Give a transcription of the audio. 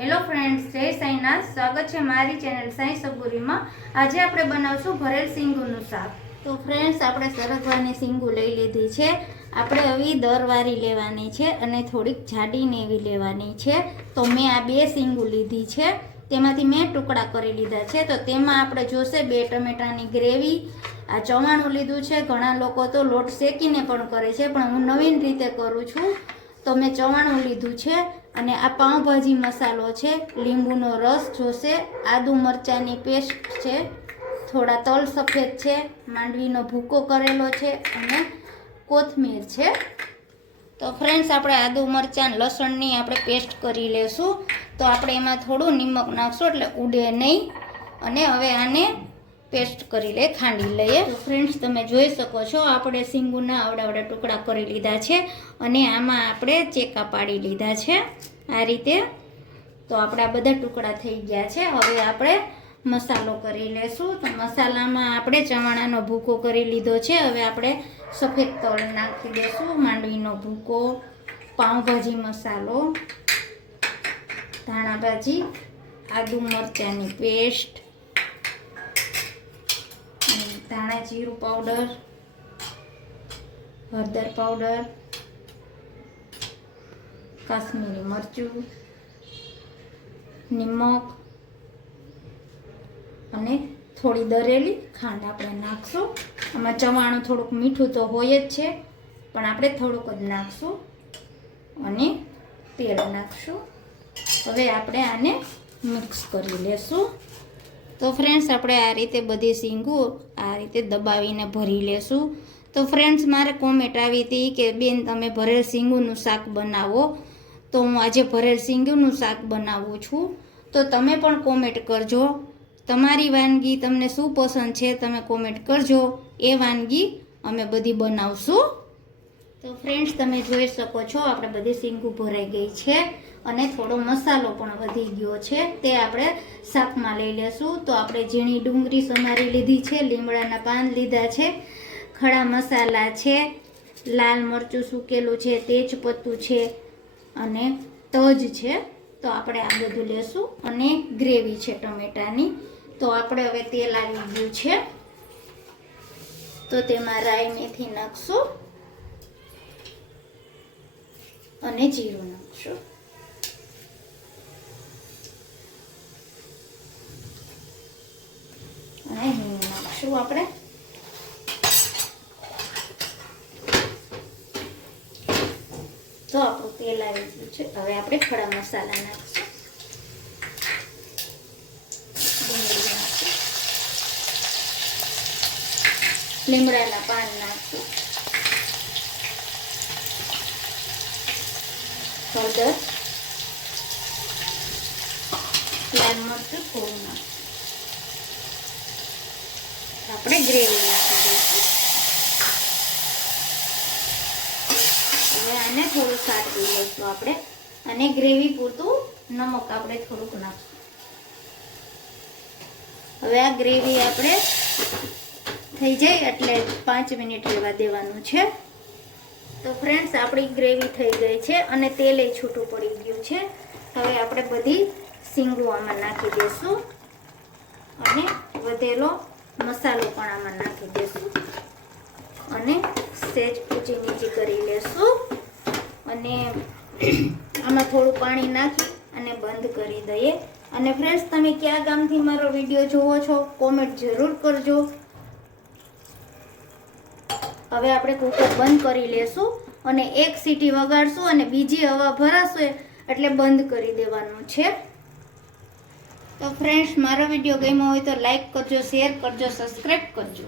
Hello friends, જય સાંઈનાથ. સ્વાગત છે મારી ચેનલ સાંઈ સબુરીમાં. આજે આપણે બનાવશું ભરેલ સિંગુનું શાક. તો ફ્રેન્ડ્સ, આપણે સરગવાની સિંગુ લઈ લીધી છે. આપણે હવે દરવારી લેવાની છે અને થોડીક જાડીને એવી લેવાની છે. તો મેં આ 2 સિંગુ લીધી છે, તેમાંથી મેં ટુકડા કરી લીધા છે. તો તેમાં આપણે જોશે 2 ટમેટાની ગ્રેવી, આ ચવાણું લીધું છે. ઘણા લોકો તો લોટ શેકીને પણ કરે છે, પણ હું નવીન રીતે કરું છું. તો મેં ચવાણું લીધું છે અને આ પાઉંભાજી મસાલો છે, લીંબુનો રસ જોશે, આદુ મરચાંની પેસ્ટ છે, થોડા તલ સફેદ છે, માંડવીનો ભૂકો કરેલો છે અને કોથમીર છે. તો ફ્રેન્ડ્સ, આપણે આદુ મરચાં લસણની આપણે પેસ્ટ કરી લેશું. તો આપણે એમાં થોડું નિમક નાખશું એટલે ઉડે નહીં. અને હવે આને પેસ્ટ કરી લે, ખાંડી લઈએ. તો ફ્રેન્ડ્સ, તમે જોઈ શકો છો આપણે સિંગુના આવડા ટુકડા કરી લીધા છે અને આમાં આપણે ચેકા પાડી લીધા છે આ રીતે. તો આપણા બધા ટુકડા થઈ ગયા છે. હવે આપણે મસાલો કરી લેશું. તો મસાલામાં આપણે ચવાણાનો ભૂકો કરી લીધો છે. હવે આપણે સફેદ તલ નાખી દઈશું, માંડવીનો ભૂકો, પાઉંભાજી મસાલો, ધાણાભાજી, આદુ મરચાંની પેસ્ટ, ધાણા જીરું પાવડર, હળદર પાવડર, કાશ્મીરી મરચું, નિમક અને થોડી દરેલી ખાંડ આપણે નાખશું. આમાં ચવાણું થોડુંક મીઠું તો હોય જ છે, પણ આપણે થોડુંક જ નાખશું અને તેલ નાખશું. હવે આપણે આને મિક્સ કરી લેશું. તો ફ્રેન્ડ્સ, આપણે આ રીતે બધી સિંગુ આ રીતે દબાવીને ભરી લેશું. તો ફ્રેન્ડ્સ, મારે કોમેન્ટ આવી હતી કે બેન તમે ભરેલ સિંગુનું શાક બનાવો. તો હું આજે ભરેલ સિંગુનું શાક બનાવું છું. તો તમે પણ કોમેન્ટ કરજો, તમારી વાનગી તમને શું પસંદ છે તમે કોમેન્ટ કરજો. એ વાનગી અમે બધી બનાવશું. તો ફ્રેન્ડ્સ, તમે જોઈ શકો છો આપણે બધી સિંગુ ભરાઈ ગઈ છે અને થોડો મસાલો પણ વધી ગયો છે. તે આપણે શાકમાં લઈ લેશું. તો આપણે ઝીણી ડુંગળી સમારી લીધી છે, લીમડાના પાન લીધા છે, ખડા મસાલા છે, લાલ મરચું સૂકેલું છે, તેજ પત્તું છે અને તજ છે. તો આપણે આ બધું લેશું અને ગ્રેવી છે ટમેટાની. તો આપણે હવે તેલ આવી ગયું છે, તો તેમાં રાઈ મેથી નાખશું અને જીરું નાખશું. અને હિંગ નાખશું આપણે. તો આપણું તેલ આવી ગયું છે. હવે આપણે ખડા મસાલા નાખશું. લીમડાના પાન નાખશું, હળદર, લાલ મરચું થોડું નાખશું. આપણે ગ્રેવી નાખી દઈશું. હવે આને થોડું સાતળી લઈશું આપણે અને ગ્રેવી પૂરતું નમક આપણે થોડુંક નાખશું. હવે આ ગ્રેવી આપણે થઈ જાય એટલે 5 મિનિટ રહેવા દેવાનું છે. તો ફ્રેન્ડ્સ, આપણી ગ્રેવી થઈ ગઈ છે અને તેલ છૂટું પડી ગયું છે. હવે આપણે બધી સિંગુ આમાં નાખી દઈશું અને વધેલો મસાલો પણ આમાં નાખી દઈશું અને સેજ ઊંચી નીચી કરી લેશું અને આમાં થોડું પાણી નાખી અને બંધ કરી દઈએ. અને ફ્રેન્ડ્સ, તમે કયા ગામથી મારો વિડીયો જોવો છો કોમેન્ટ જરૂર કરજો. હવે આપણે કુકર બંધ કરી લેશું અને 1 સીટી વગાડશું અને બીજી હવા ભરાશે એટલે બંધ કરી દેવાનું છે. તો ફ્રેન્ડ્સ, મારો વિડીયો ગમ્યો હોય તો લાઈક કરજો, શેર કરજો, સબસ્ક્રાઈબ કરજો.